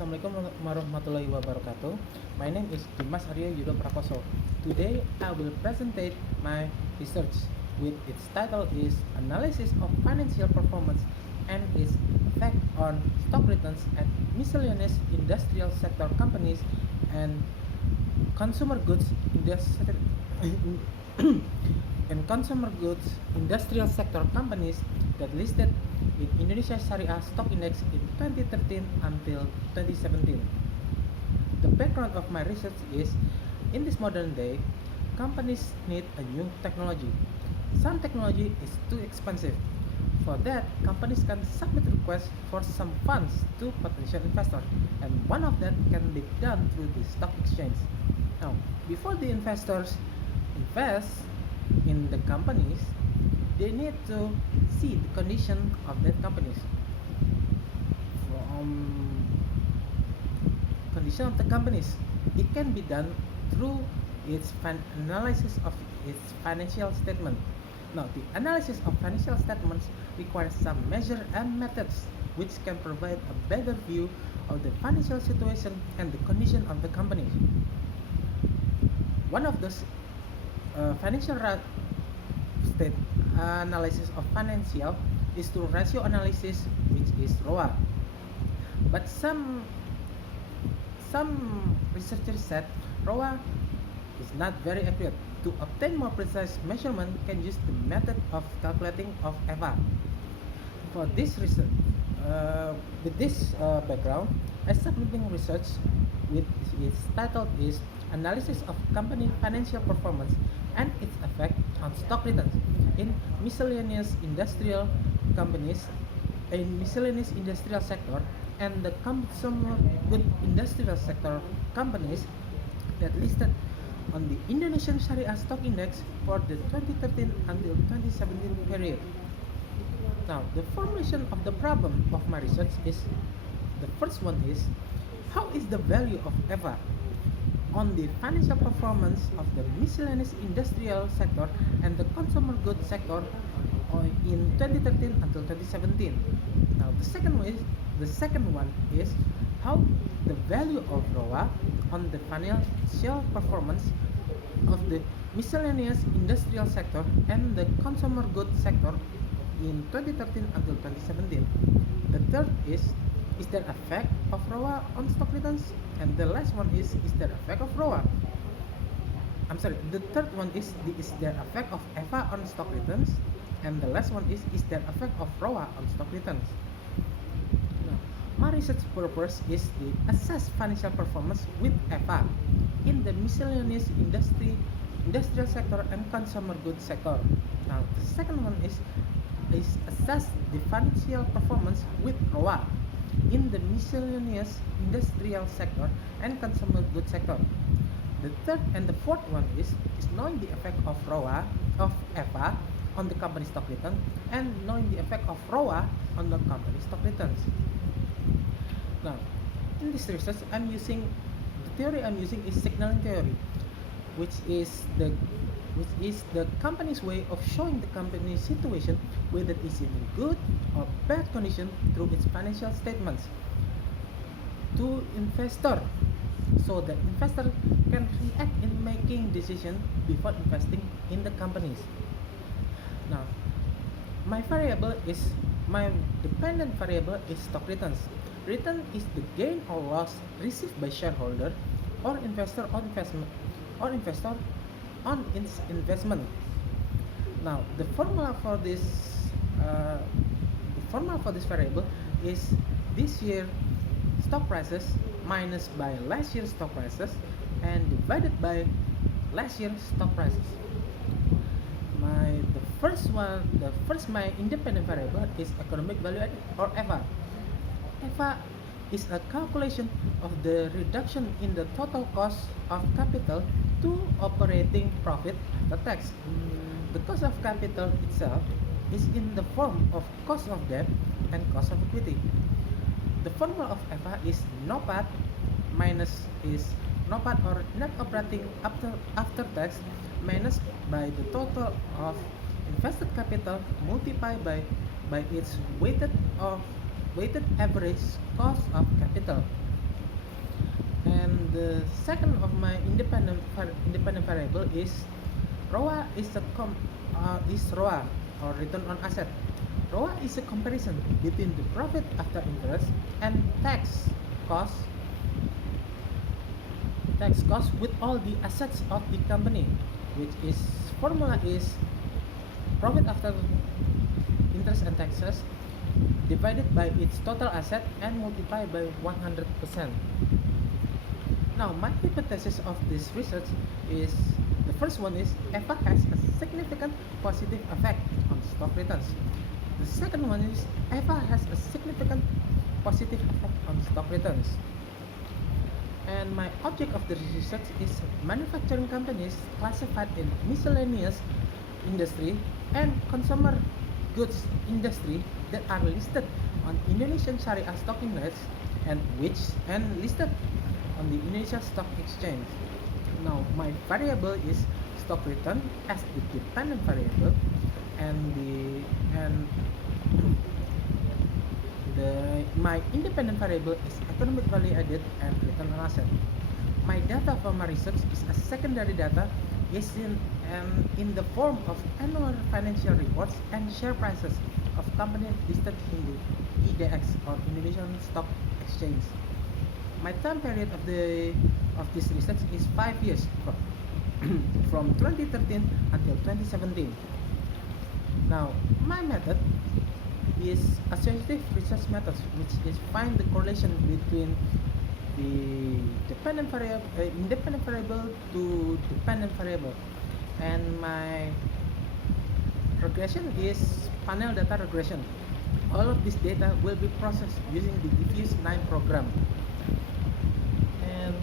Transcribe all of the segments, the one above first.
Assalamualaikum warahmatullahi wabarakatuh. My name is Dimas Aryo Yudo Prakoso. Today I will present my research with its title is Analysis of Financial Performance and its Effect on Stock Returns at Miscellaneous Industrial Sector Companies and Consumer Goods Industri- and Consumer Goods Industrial Sector Companies that listed in Indonesia Syariah Stock Index in 2013 until 2017. The background of my research is, in this modern day, companies need a new technology. Some technology is too expensive. For that, companies can submit requests for some funds to potential investors, and one of that can be done through the stock exchange. Now, before the investors invest in the companies, they need to see the condition of that companies. From condition of the companies, it can be done through its analysis of its financial statement. Now, the analysis of financial statements requires some measure and methods which can provide a better view of the financial situation and the condition of the company. One of those financial state analysis of financial is through ratio analysis, which is ROA. But some researchers said ROA is not very accurate. To obtain more precise measurement, can use the method of calculating of EVA. For this research, with this background, I submitting research with its title is Analysis of Company Financial Performance and its Effect on Stock Returns in Miscellaneous Industrial Companies, in Miscellaneous Industrial Sector, and the Consumer Good Industrial Sector Companies that listed on the Indonesian Syariah Stock Index for the 2013 until 2017 period. Now, the formulation of the problem of my research is, the first one is, how is the value of EVA on the financial performance of the miscellaneous industrial sector and the consumer goods sector in 2013 until 2017. Now, the second one is how the value of ROA on the financial performance of the miscellaneous industrial sector and the consumer goods sector in 2013 until 2017. The third is there effect of ROA on stock returns? And the last one is there effect of ROA? The third one is there effect of EVA on stock returns? And the last one is there effect of ROA on stock returns? Now, my research purpose is to assess financial performance with EVA in the miscellaneous industrial sector and consumer goods sector. Now, the second one is assess the financial performance with ROA in the miscellaneous industrial sector and consumer goods sector. The third and the fourth one is knowing the effect of ROA of EVA on the company stock return and knowing the effect of ROA on the company stock returns. Now, in this research, the theory I'm using is signaling theory, which is the company's way of showing the company's situation whether it is in good or bad condition through its financial statements to investor, so that investor can react in making decision before investing in the companies. Now, my dependent variable is stock returns. Return is the gain or loss received by shareholder or investor on its investment. Now, the formula for this variable is this year stock prices minus by last year's stock prices and divided by last year's stock prices. My independent variable is economic value added or EVA. EVA is a calculation of the reduction in the total cost of capital to operating profit after tax. The cost of capital itself is in the form of cost of debt and cost of equity. The formula of EVA is NOPAT or net operating after tax minus by the total of invested capital multiplied by its weighted average cost of capital. And the second of my independent variable is ROA is ROA or return on asset. ROA is a comparison between the profit after interest and cost tax cost with all the assets of the company, which is formula is profit after interest and taxes divided by its total asset and multiplied by 100%. Now, my hypothesis of this research is the first one is EVA has a significant positive effect on stock returns. The second one is EVA has a significant positive effect on stock returns. And my object of the research is manufacturing companies classified in miscellaneous industry and consumer goods industry that are listed on Indonesian Syariah Stock Index and listed on the Indonesia Stock Exchange. Now my variable is stock return as the dependent variable, and my independent variable is economic value added and return on asset. My data from my research is a secondary data is in the form of annual financial reports and share prices of companies listed in the IDX or Indonesian Stock Exchange. My time period of this research is 5 years from 2013 until 2017. Now, my method is associative research methods, which is find the correlation between the independent variable to dependent variable, and my regression is panel data regression. All of this data will be processed using the diffuse 9 program. And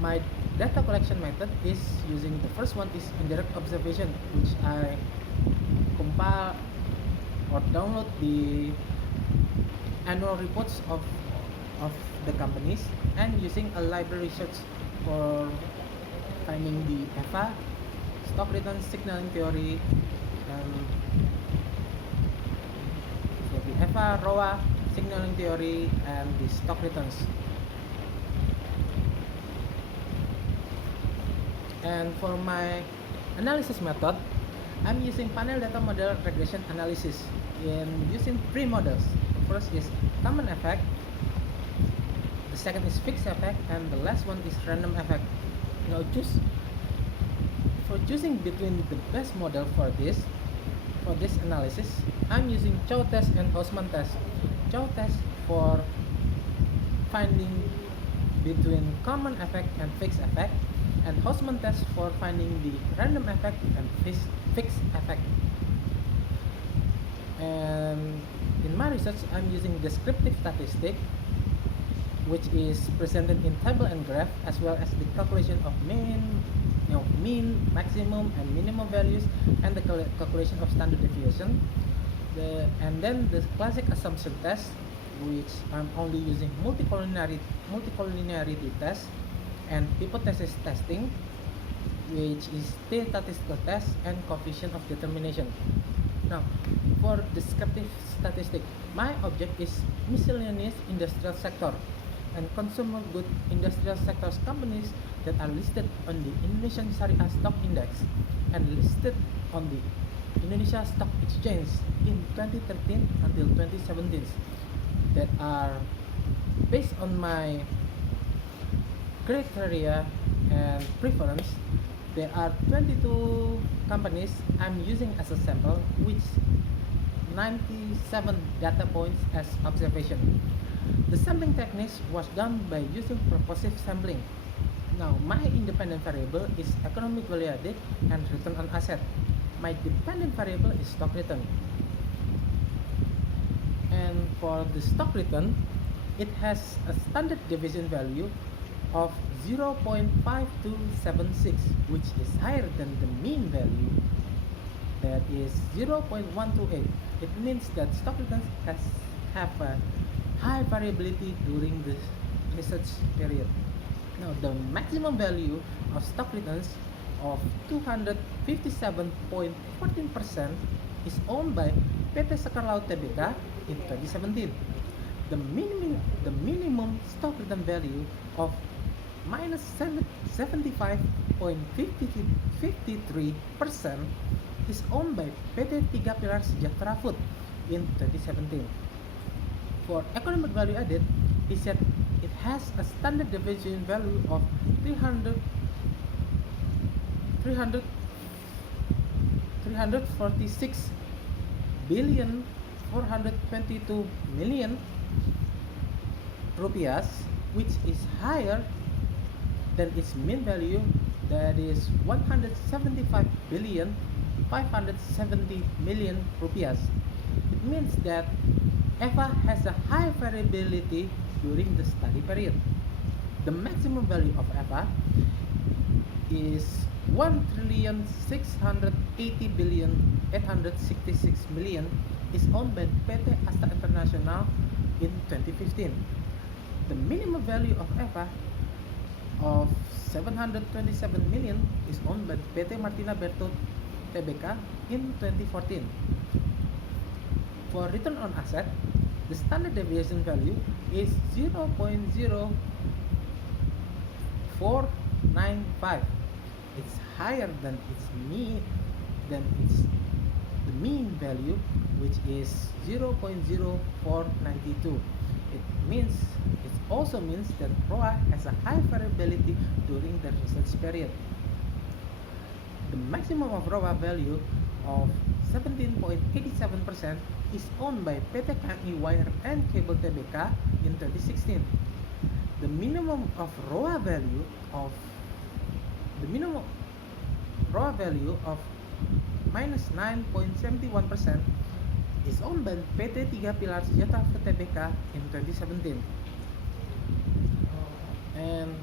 my data collection method is using the first one is indirect observation, which I compile or download the annual reports of the companies and using a library search for finding the EVA, stock return signaling theory, and so the EVA, ROA, signaling theory, and the stock returns. And for my analysis method, I'm using panel data model regression analysis in using 3 models. The first is common effect, the second is fixed effect, and the last one is random effect. Now choosing between the best model for this analysis, I'm using Chow test and Houseman test. Chow test for finding between common effect and fixed effect, and Houseman test for finding the random effect and fixed effect. And in my research, I'm using descriptive statistic, which is presented in table and graph, as well as the calculation of mean, maximum, and minimum values, and the calculation of standard deviation. And then the classic assumption test, which I'm only using multicollinearity test, and hypothesis testing, which is statistical test and coefficient of determination. Now, for descriptive statistic, my object is miscellaneous industrial sector and consumer good industrial sectors companies that are listed on the Indonesian Syariah Stock Index and listed on the Indonesia Stock Exchange in 2013 until 2017, that are based on my criteria and preference. There are 22 companies I'm using as a sample, which 97 data points as observation. The sampling technique was done by using purposive sampling. Now, my independent variable is economic value added and return on asset. My dependent variable is stock return. And for the stock return, it has a standard deviation value of 0.5276, which is higher than the mean value, that is 0.128. It means that stock returns have a high variability during the research period. Now, the maximum value of stock returns of 257.14% is owned by PT Sekarlaut Tbk in 2017. The minimum stock return value of minus 75.53% is owned by PT Tiga Pilar Sejahtera Food in 2017. For economic value added, he said it has a standard deviation value of 300, 300, 346 billion 422 million rupiahs, which is higher than its mean value, that is 175 billion 570 million rupiahs. It means that EVA has a high variability during the study period. The maximum value of EVA is 1,680 billion 866 million is owned by PT Asta International in 2015. The minimum value of EVA of 727 million is owned by PT Martina Bertut Tbk in 2014. For return on asset, the standard deviation value is 0.0495. It's higher than the mean value, which is 0.0492. It also means that ROA has a high variability during the research period. The maximum of ROA value of 17.87% is owned by PT KMI Wire and Cable Tbk in 2016. The minimum ROA value of minus 9.71% is owned by PT Tiga Pilar Sejahtera Food Tbk in 2017. And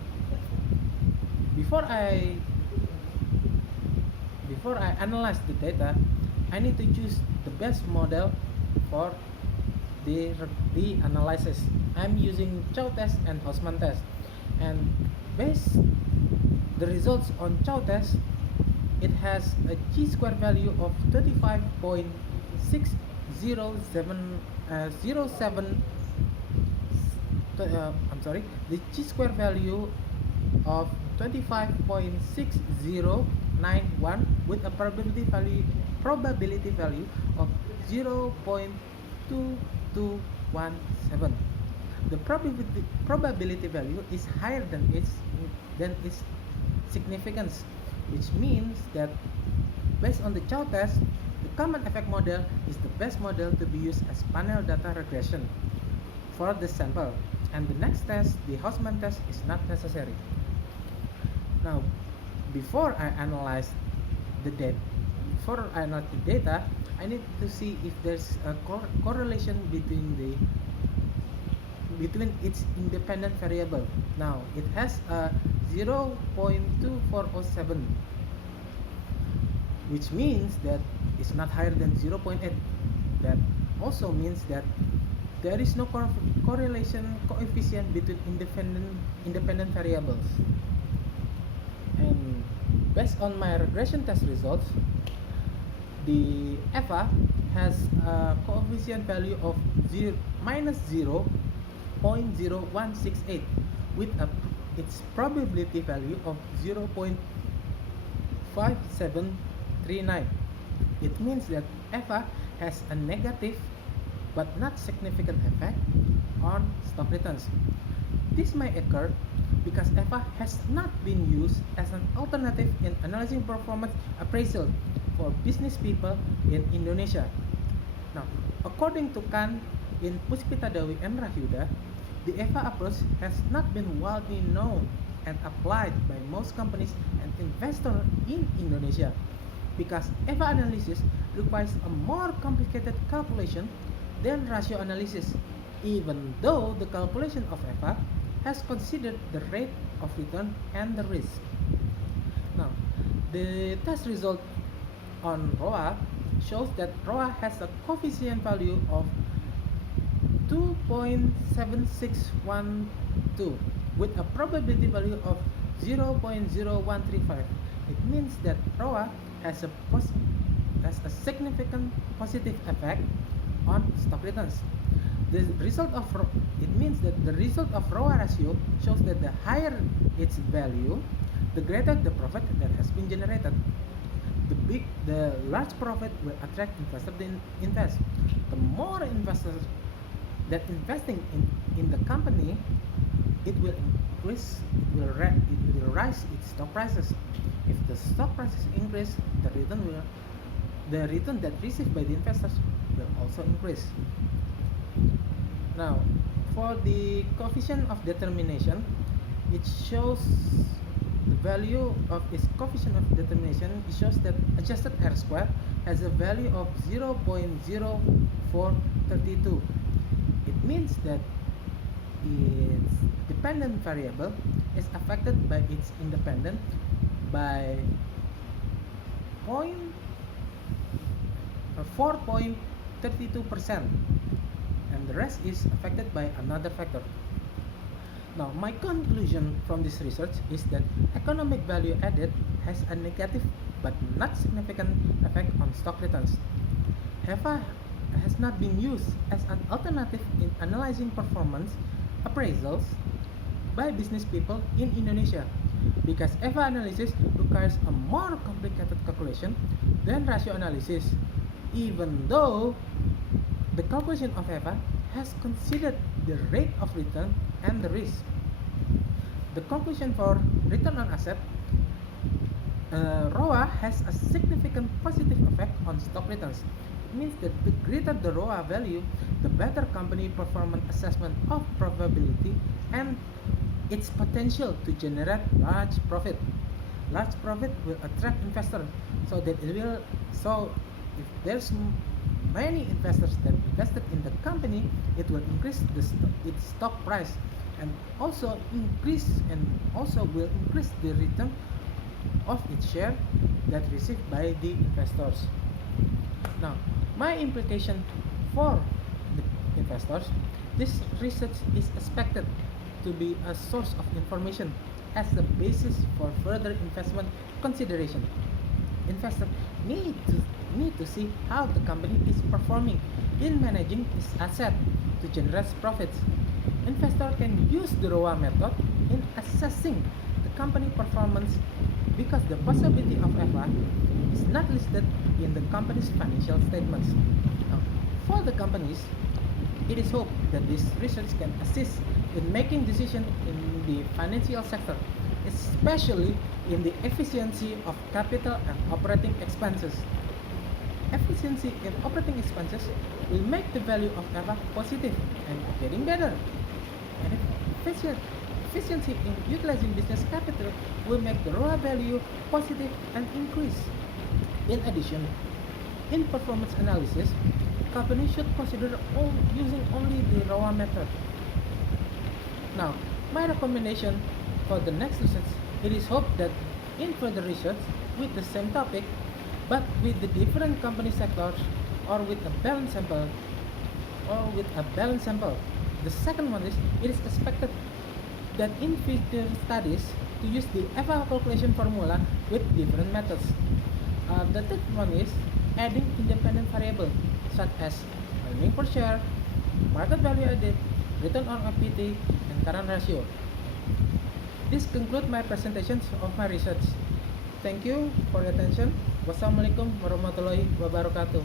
before I analyze the data, I need to choose the best model for the analysis. I'm using Chow test and Houseman test, and based the results on Chow test, it has a chi-square value of 35.60707. The chi-square value of 25.6091 with a probability value of 0.2217. The probability value is higher than its significance, which means that based on the Chow test, the common effect model is the best model to be used as panel data regression for the sample, and the next test, the Houseman test, is not necessary. Now, before I analyze the data, I need to see if there's a correlation between its independent variable. Now, it has a 0.2407, which means that it's not higher than 0.8. That also means that there is no correlation coefficient between independent variables. And based on my regression test results, the EVA has a coefficient value of minus 0.0168 with its probability value of 0.5739. It means that EVA has a negative but not significant effect on stock returns. This may occur because EVA has not been used as an alternative in analyzing performance appraisal for business people in Indonesia. Now, according to Khan in Puspita Dewi and Rahyuda, the EVA approach has not been widely known and applied by most companies and investors in Indonesia because EVA analysis requires a more complicated calculation than ratio analysis, even though the calculation of EVA has considered the rate of return and the risk. Now, the test result on ROA shows that ROA has a coefficient value of 2.7612 with a probability value of 0.0135. It means that ROA has a significant positive effect on stock returns. It means that the result of ROA ratio shows that the higher its value, the greater the profit that has been generated. The large profit will attract investors to invest. The more investors that investing in the company, it will increase, it will rise its stock prices. If the stock prices increase, the return that received by the investors will also increase. Now, for the coefficient of determination, it shows the value of its coefficient of determination. It shows that adjusted R square has a value of 0.0432. It means that its dependent variable is affected by its independent by 4.32%, and the rest is affected by another factor. Now, my conclusion from this research is that economic value added has a negative but not significant effect on stock returns. HEVA has not been used as an alternative in analyzing performance appraisals by business people in Indonesia because HEVA analysis requires a more complicated calculation than ratio analysis, even though the calculation of HEVA has considered the rate of return and the risk. The conclusion for return on asset, ROA has a significant positive effect on stock returns. It means that the greater the ROA value, the better company performance assessment of probability and its potential to generate large profit. Large profit will attract investors, so that it will. So if there's many investors that invested in the company, it will increase its stock price, and also will increase the return of its share that received by the investors. Now, my implication for the investors, this research is expected to be a source of information as the basis for further investment consideration. Investors need to see how the company is performing in managing its asset to generate profits. Investor can use the ROA method in assessing the company performance because the possibility of EVA is not listed in the company's financial statements. Now, for the companies, it is hoped that this research can assist in making decisions in the financial sector, especially in the efficiency of capital and operating expenses. Efficiency in operating expenses will make the value of EVA positive and getting better. And efficiency in utilizing business capital will make the ROA value positive and increase. In addition, in performance analysis, companies should consider using only the ROA method. Now, my recommendation for the next research, it is hoped that in further research with the same topic, but with the different company sectors or with a balanced sample. The second one is, it is expected that in future studies to use the EVA calculation formula with different methods. The third one is adding independent variables such as earning per share, market value added, return on equity, and current ratio. This concludes my presentations of my research. Thank you for your attention. Wassalamualaikum warahmatullahi wabarakatuh.